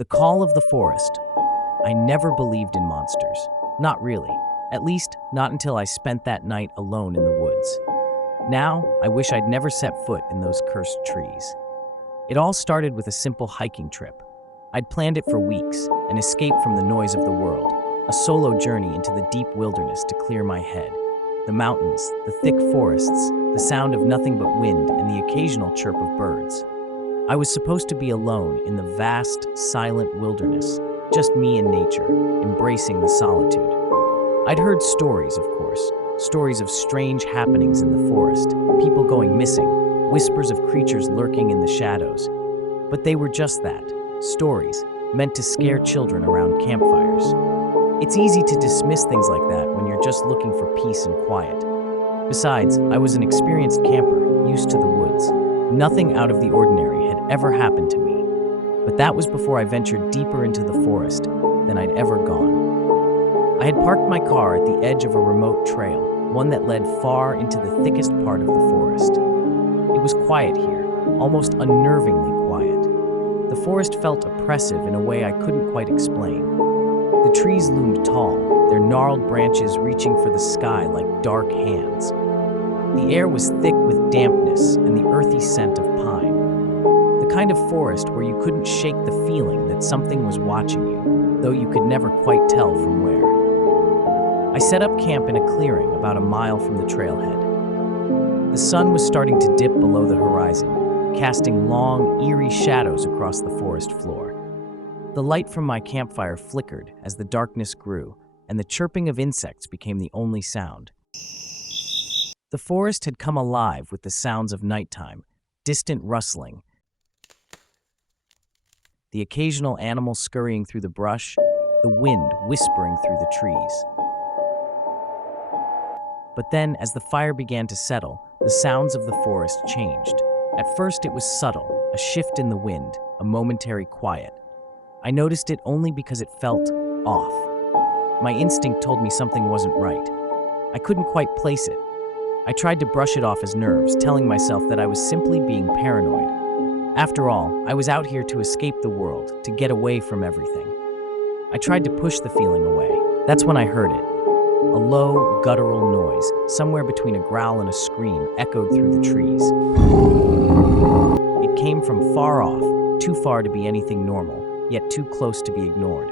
The call of the forest. I never believed in monsters. Not really. At least, not until I spent that night alone in the woods. Now, I wish I'd never set foot in those cursed trees. It all started with a simple hiking trip. I'd planned it for weeks, an escape from the noise of the world, a solo journey into the deep wilderness to clear my head. The mountains, the thick forests, the sound of nothing but wind, and the occasional chirp of birds. I was supposed to be alone in the vast, silent wilderness, just me and nature, embracing the solitude. I'd heard stories, of course, stories of strange happenings in the forest, people going missing, whispers of creatures lurking in the shadows. But they were just that, stories, meant to scare children around campfires. It's easy to dismiss things like that when you're just looking for peace and quiet. Besides, I was an experienced camper, used to the woods. Nothing out of the ordinary had ever happened to me. But that was before I ventured deeper into the forest than I'd ever gone. I had parked my car at the edge of a remote trail, one that led far into the thickest part of the forest. It was quiet here, almost unnervingly quiet. The forest felt oppressive in a way I couldn't quite explain. The trees loomed tall, their gnarled branches reaching for the sky like dark hands. The air was thick with dampness and the earthy scent of pine. The kind of forest where you couldn't shake the feeling that something was watching you, though you could never quite tell from where. I set up camp in a clearing about a mile from the trailhead. The sun was starting to dip below the horizon, casting long, eerie shadows across the forest floor. The light from my campfire flickered as the darkness grew, and the chirping of insects became the only sound. The forest had come alive with the sounds of nighttime, distant rustling, the occasional animal scurrying through the brush, the wind whispering through the trees. But then, as the fire began to settle, the sounds of the forest changed. At first it was subtle, a shift in the wind, a momentary quiet. I noticed it only because it felt off. My instinct told me something wasn't right. I couldn't quite place it. I tried to brush it off as nerves, telling myself that I was simply being paranoid. After all, I was out here to escape the world, to get away from everything. I tried to push the feeling away. That's when I heard it. A low, guttural noise, somewhere between a growl and a scream, echoed through the trees. It came from far off, too far to be anything normal, yet too close to be ignored.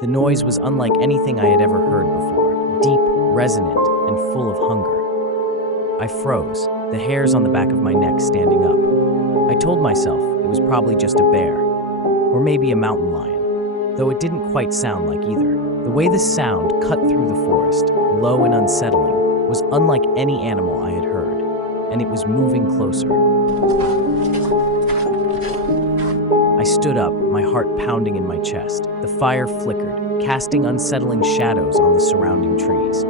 The noise was unlike anything I had ever heard before, deep, resonant, and full of hunger. I froze, the hairs on the back of my neck standing up. I told myself it was probably just a bear, or maybe a mountain lion, though it didn't quite sound like either. The way the sound cut through the forest, low and unsettling, was unlike any animal I had heard, and it was moving closer. I stood up, my heart pounding in my chest. The fire flickered, casting unsettling shadows on the surrounding trees.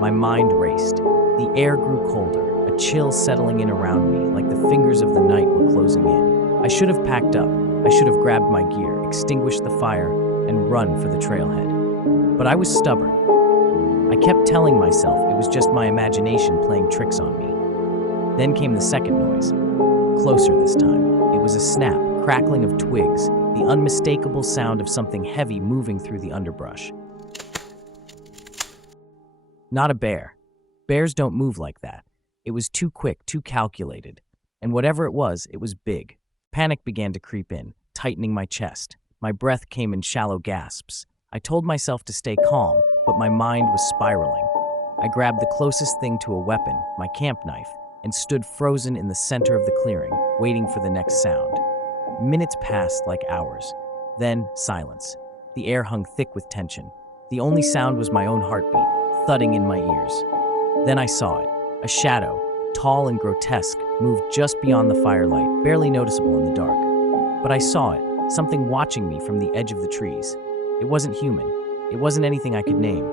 My mind raced. The air grew colder, a chill settling in around me like the fingers of the night were closing in. I should have packed up. I should have grabbed my gear, extinguished the fire, and run for the trailhead. But I was stubborn. I kept telling myself it was just my imagination playing tricks on me. Then came the second noise. Closer this time. It was a snap, crackling of twigs, the unmistakable sound of something heavy moving through the underbrush. Not a bear. Bears don't move like that. It was too quick, too calculated. And whatever it was big. Panic began to creep in, tightening my chest. My breath came in shallow gasps. I told myself to stay calm, but my mind was spiraling. I grabbed the closest thing to a weapon, my camp knife, and stood frozen in the center of the clearing, waiting for the next sound. Minutes passed like hours. Then, silence. The air hung thick with tension. The only sound was my own heartbeat, thudding in my ears. Then I saw it. A shadow, tall and grotesque, moved just beyond the firelight, barely noticeable in the dark. But I saw it, something watching me from the edge of the trees. It wasn't human. It wasn't anything I could name.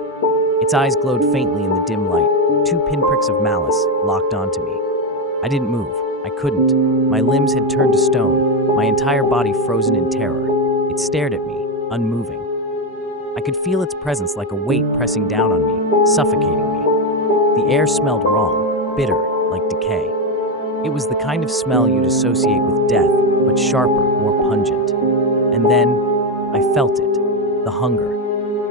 Its eyes glowed faintly in the dim light, two pinpricks of malice locked onto me. I didn't move. I couldn't. My limbs had turned to stone, my entire body frozen in terror. It stared at me, unmoving. I could feel its presence like a weight pressing down on me, suffocating me. The air smelled wrong, bitter, like decay. It was the kind of smell you'd associate with death, but sharper, more pungent. And then, I felt it. The hunger.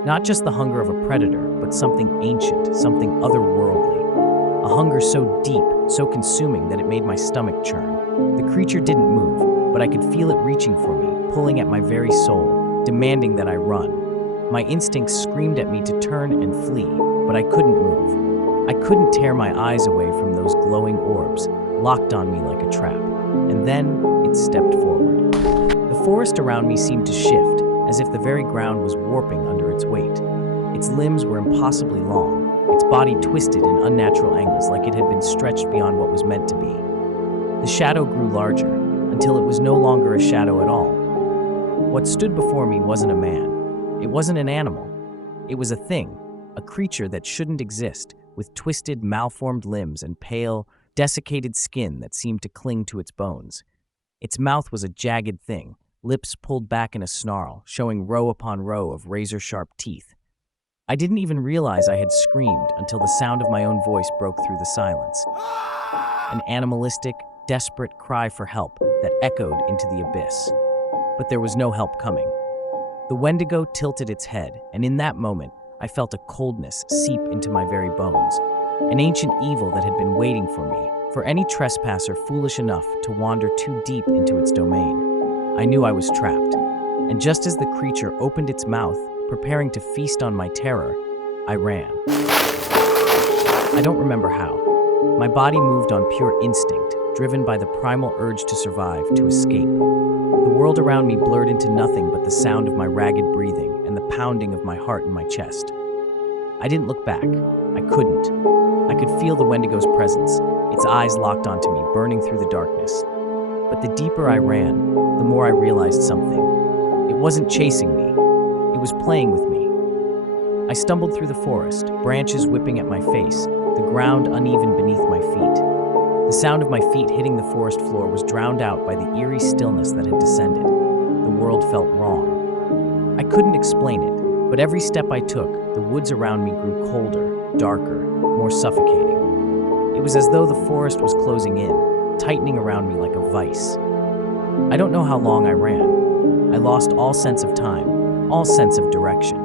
Not just the hunger of a predator, but something ancient, something otherworldly. A hunger so deep, so consuming that it made my stomach churn. The creature didn't move, but I could feel it reaching for me, pulling at my very soul, demanding that I run. My instincts screamed at me to turn and flee, but I couldn't move. I couldn't tear my eyes away from those glowing orbs, locked on me like a trap. And then it stepped forward. The forest around me seemed to shift, as if the very ground was warping under its weight. Its limbs were impossibly long, its body twisted in unnatural angles like it had been stretched beyond what was meant to be. The shadow grew larger, until it was no longer a shadow at all. What stood before me wasn't a man. It wasn't an animal. It was a thing, a creature that shouldn't exist, with twisted, malformed limbs and pale, desiccated skin that seemed to cling to its bones. Its mouth was a jagged thing, lips pulled back in a snarl, showing row upon row of razor-sharp teeth. I didn't even realize I had screamed until the sound of my own voice broke through the silence. An animalistic, desperate cry for help that echoed into the abyss. But there was no help coming. The Wendigo tilted its head, and in that moment, I felt a coldness seep into my very bones. An ancient evil that had been waiting for me, for any trespasser foolish enough to wander too deep into its domain. I knew I was trapped, and just as the creature opened its mouth, preparing to feast on my terror, I ran. I don't remember how. My body moved on pure instinct, driven by the primal urge to survive, to escape. The world around me blurred into nothing but the sound of my ragged breathing and the pounding of my heart in my chest. I didn't look back. I couldn't. I could feel the Wendigo's presence, its eyes locked onto me, burning through the darkness. But the deeper I ran, the more I realized something. It wasn't chasing me. It was playing with me. I stumbled through the forest, branches whipping at my face, the ground uneven beneath my feet. The sound of my feet hitting the forest floor was drowned out by the eerie stillness that had descended. The world felt wrong. I couldn't explain it, but every step I took, the woods around me grew colder, darker, more suffocating. It was as though the forest was closing in, tightening around me like a vice. I don't know how long I ran. I lost all sense of time, all sense of direction.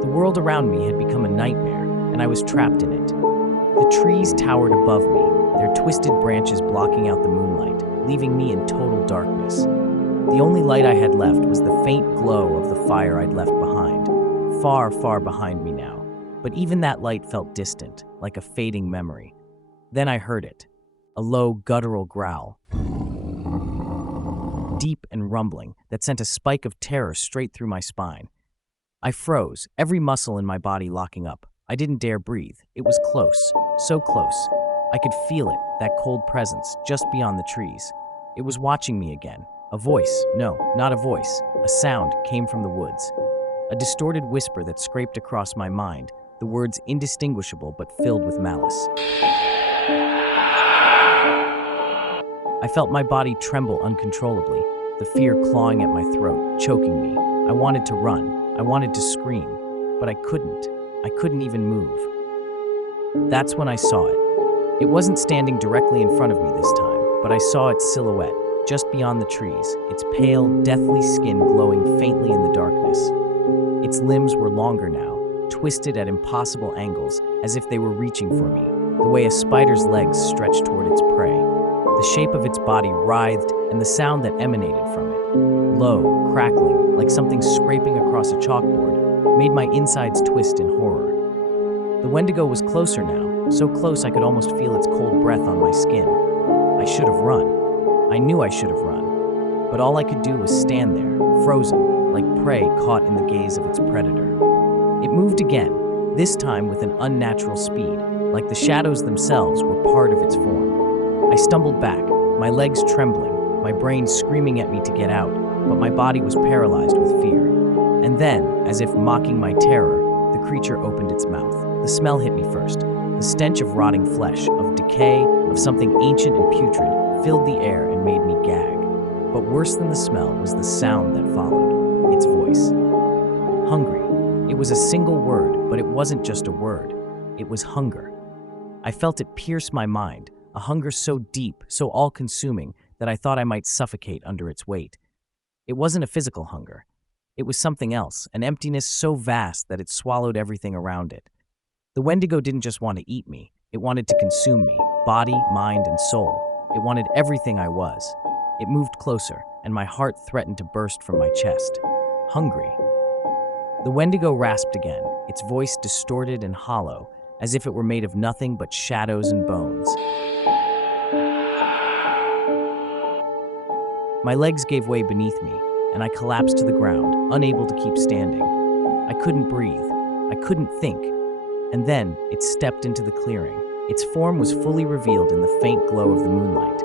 The world around me had become a nightmare, and I was trapped in it. The trees towered above me, their twisted branches blocking out the moonlight, leaving me in total darkness. The only light I had left was the faint glow of the fire I'd left behind, far, far behind me now. But even that light felt distant, like a fading memory. Then I heard it, a low, guttural growl, deep and rumbling, that sent a spike of terror straight through my spine. I froze, every muscle in my body locking up. I didn't dare breathe. It was close, so close. I could feel it, that cold presence, just beyond the trees. It was watching me again. A voice, no, not a voice, a sound came from the woods. A distorted whisper that scraped across my mind, the words indistinguishable but filled with malice. I felt my body tremble uncontrollably, the fear clawing at my throat, choking me. I wanted to run. I wanted to scream, but I couldn't. I couldn't even move. That's when I saw it. It wasn't standing directly in front of me this time, but I saw its silhouette, just beyond the trees, its pale, deathly skin glowing faintly in the darkness. Its limbs were longer now, twisted at impossible angles, as if they were reaching for me, the way a spider's legs stretched toward its prey. The shape of its body writhed, and the sound that emanated from it, low, crackling, like something scraping across a chalkboard, made my insides twist in horror. The Wendigo was closer now, so close I could almost feel its cold breath on my skin. I should have run. I knew I should have run. But all I could do was stand there, frozen, like prey caught in the gaze of its predator. It moved again, this time with an unnatural speed, like the shadows themselves were part of its form. I stumbled back, my legs trembling, my brain screaming at me to get out, but my body was paralyzed with fear. And then, as if mocking my terror, the creature opened its mouth. The smell hit me first. The stench of rotting flesh, of decay, of something ancient and putrid, filled the air and made me gag. But worse than the smell was the sound that followed, its voice. Hungry. It was a single word, but it wasn't just a word. It was hunger. I felt it pierce my mind, a hunger so deep, so all-consuming, that I thought I might suffocate under its weight. It wasn't a physical hunger. It was something else, an emptiness so vast that it swallowed everything around it. The Wendigo didn't just want to eat me, it wanted to consume me, body, mind, and soul. It wanted everything I was. It moved closer, and my heart threatened to burst from my chest. Hungry. The Wendigo rasped again, its voice distorted and hollow, as if it were made of nothing but shadows and bones. My legs gave way beneath me, and I collapsed to the ground, unable to keep standing. I couldn't breathe. I couldn't think. And then it stepped into the clearing. Its form was fully revealed in the faint glow of the moonlight.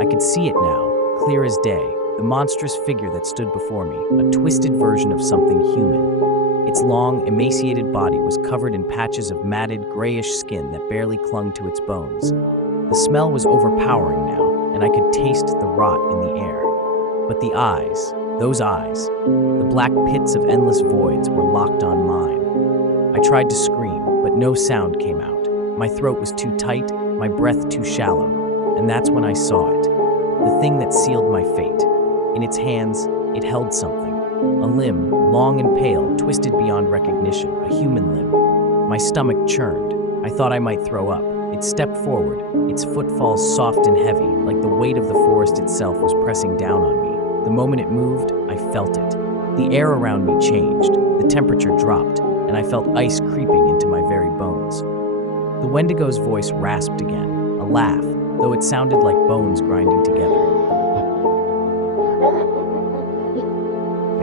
I could see it now, clear as day, the monstrous figure that stood before me, a twisted version of something human. Its long, emaciated body was covered in patches of matted, grayish skin that barely clung to its bones. The smell was overpowering now, and I could taste the rot in the air. But the eyes, those eyes, the black pits of endless voids were locked on mine. I tried to scream, but no sound came out. My throat was too tight, my breath too shallow, and that's when I saw it. The thing that sealed my fate. In its hands, it held something. A limb, long and pale, twisted beyond recognition, a human limb. My stomach churned. I thought I might throw up. It stepped forward, its footfalls soft and heavy, like the weight of the forest itself was pressing down on me. The moment it moved, I felt it. The air around me changed, the temperature dropped, and I felt ice creeping into my very bones. The Wendigo's voice rasped again, a laugh, though it sounded like bones grinding together.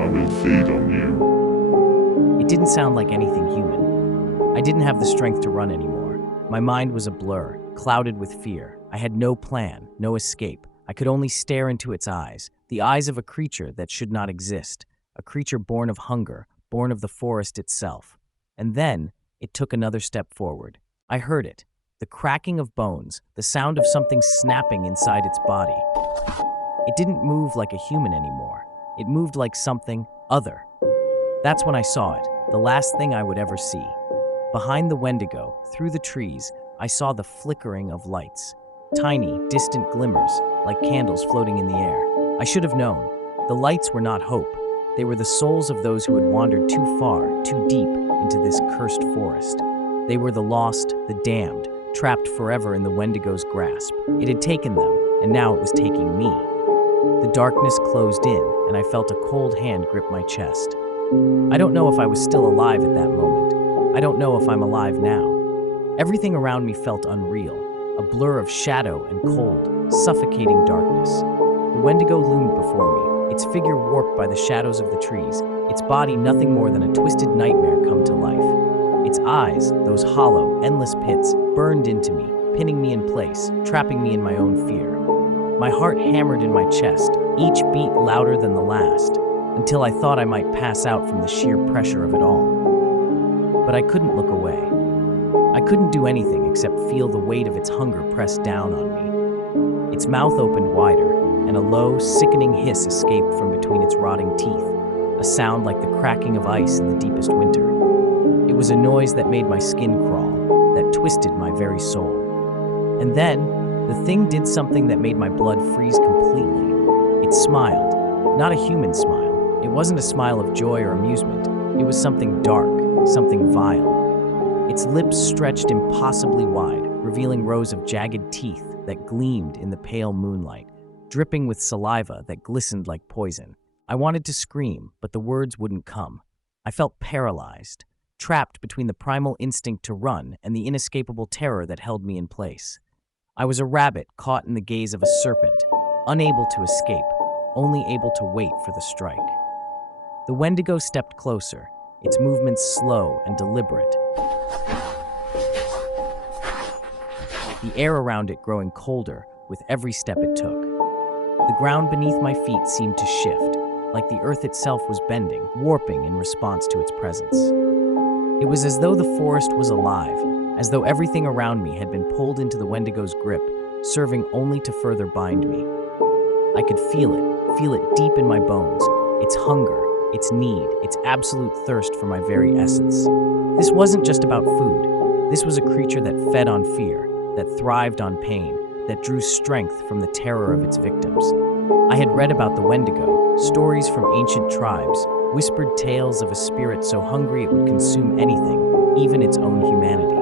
I will feed on you. It didn't sound like anything human. I didn't have the strength to run anymore. My mind was a blur, clouded with fear. I had no plan, no escape. I could only stare into its eyes, the eyes of a creature that should not exist, a creature born of hunger, born of the forest itself. And then, it took another step forward. I heard it, the cracking of bones, the sound of something snapping inside its body. It didn't move like a human anymore. It moved like something other. That's when I saw it, the last thing I would ever see. Behind the Wendigo, through the trees, I saw the flickering of lights. Tiny, distant glimmers, like candles floating in the air. I should have known. The lights were not hope. They were the souls of those who had wandered too far, too deep, into this cursed forest. They were the lost, the damned, trapped forever in the Wendigo's grasp. It had taken them, and now it was taking me. The darkness closed in, and I felt a cold hand grip my chest. I don't know if I was still alive at that moment. I don't know if I'm alive now. Everything around me felt unreal, a blur of shadow and cold, suffocating darkness. The Wendigo loomed before me, its figure warped by the shadows of the trees, its body nothing more than a twisted nightmare come to life. Its eyes, those hollow, endless pits, burned into me, pinning me in place, trapping me in my own fear. My heart hammered in my chest, each beat louder than the last, until I thought I might pass out from the sheer pressure of it all. But I couldn't look away. I couldn't do anything except feel the weight of its hunger press down on me. Its mouth opened wider, and a low, sickening hiss escaped from between its rotting teeth, a sound like the cracking of ice in the deepest winter. It was a noise that made my skin crawl, that twisted my very soul. And then, the thing did something that made my blood freeze completely. It smiled, not a human smile. It wasn't a smile of joy or amusement. It was something dark, something vile. Its lips stretched impossibly wide, revealing rows of jagged teeth that gleamed in the pale moonlight, dripping with saliva that glistened like poison. I wanted to scream, but the words wouldn't come. I felt paralyzed, trapped between the primal instinct to run and the inescapable terror that held me in place. I was a rabbit caught in the gaze of a serpent, unable to escape, only able to wait for the strike. The Wendigo stepped closer, its movements slow and deliberate, the air around it growing colder with every step it took. The ground beneath my feet seemed to shift, like the earth itself was bending, warping in response to its presence. It was as though the forest was alive, as though everything around me had been pulled into the Wendigo's grip, serving only to further bind me. I could feel it deep in my bones, its hunger, its need, its absolute thirst for my very essence. This wasn't just about food. This was a creature that fed on fear, that thrived on pain, that drew strength from the terror of its victims. I had read about the Wendigo, stories from ancient tribes, whispered tales of a spirit so hungry it would consume anything, even its own humanity.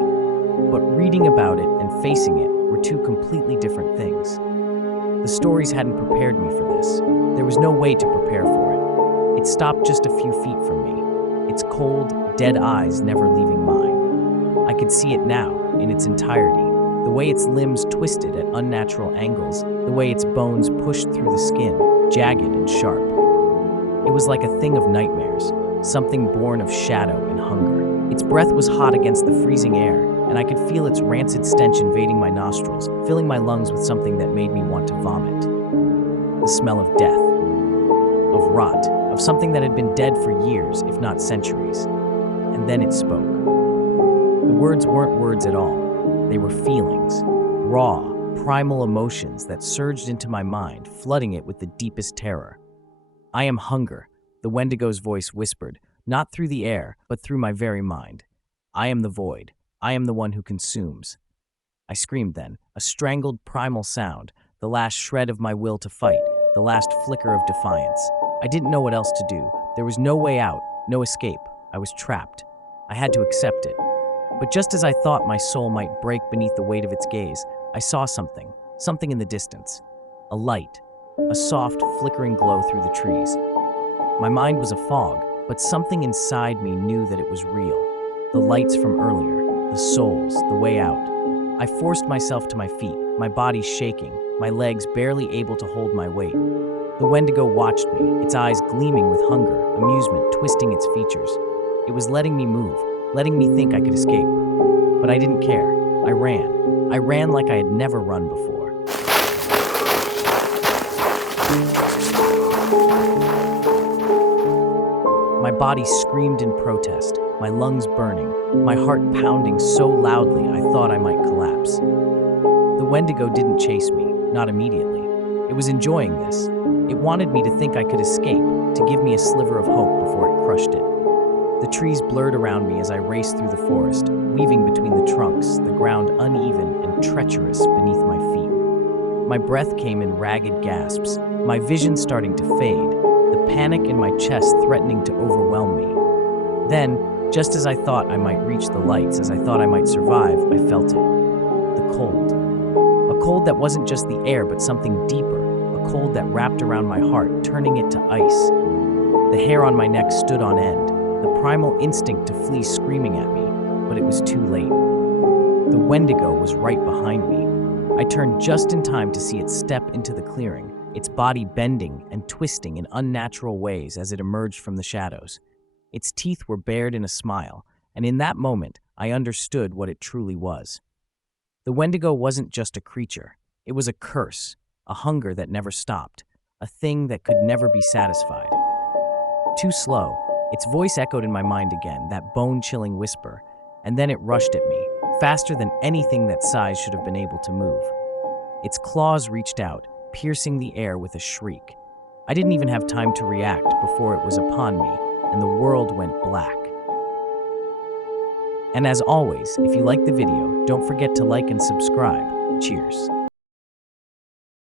But reading about it and facing it were two completely different things. The stories hadn't prepared me for this. There was no way to prepare for it. It stopped just a few feet from me, its cold, dead eyes never leaving mine. I could see it now, in its entirety, the way its limbs twisted at unnatural angles, the way its bones pushed through the skin, jagged and sharp. It was like a thing of nightmares, something born of shadow and hunger. Its breath was hot against the freezing air, and I could feel its rancid stench invading my nostrils, filling my lungs with something that made me want to vomit. The smell of death, of rot, of something that had been dead for years, if not centuries. And then it spoke. The words weren't words at all. They were feelings, raw, primal emotions that surged into my mind, flooding it with the deepest terror. "I am hunger," the Wendigo's voice whispered, not through the air, but through my very mind. "I am the void. I am the one who consumes." I screamed then, a strangled primal sound, the last shred of my will to fight, the last flicker of defiance. I didn't know what else to do. There was no way out, no escape. I was trapped. I had to accept it. But just as I thought my soul might break beneath the weight of its gaze, I saw something in the distance. A light, a soft, flickering glow through the trees. My mind was a fog, but something inside me knew that it was real. The lights from earlier, the souls, the way out. I forced myself to my feet, my body shaking, my legs barely able to hold my weight. The Wendigo watched me, its eyes gleaming with hunger, amusement twisting its features. It was letting me move, letting me think I could escape. But I didn't care. I ran. I ran like I had never run before. My body screamed in protest, my lungs burning, my heart pounding so loudly I thought I might collapse. The Wendigo didn't chase me, not immediately. It was enjoying this. It wanted me to think I could escape, to give me a sliver of hope before it crushed it. The trees blurred around me as I raced through the forest, weaving between the trunks, the ground uneven and treacherous beneath my feet. My breath came in ragged gasps, my vision starting to fade, the panic in my chest threatening to overwhelm me. Then, just as I thought I might reach the lights, as I thought I might survive, I felt it. The cold. A cold that wasn't just the air, but something deeper, a cold that wrapped around my heart, turning it to ice. The hair on my neck stood on end, the primal instinct to flee screaming at me, but it was too late. The Wendigo was right behind me. I turned just in time to see it step into the clearing, its body bending and twisting in unnatural ways as it emerged from the shadows. Its teeth were bared in a smile, and in that moment, I understood what it truly was. The Wendigo wasn't just a creature. It was a curse, a hunger that never stopped, a thing that could never be satisfied. Too slow, its voice echoed in my mind again, that bone-chilling whisper, and then it rushed at me, faster than anything that size should have been able to move. Its claws reached out, piercing the air with a shriek. I didn't even have time to react before it was upon me, and the world went black. And as always, if you liked the video, don't forget to like and subscribe. Cheers.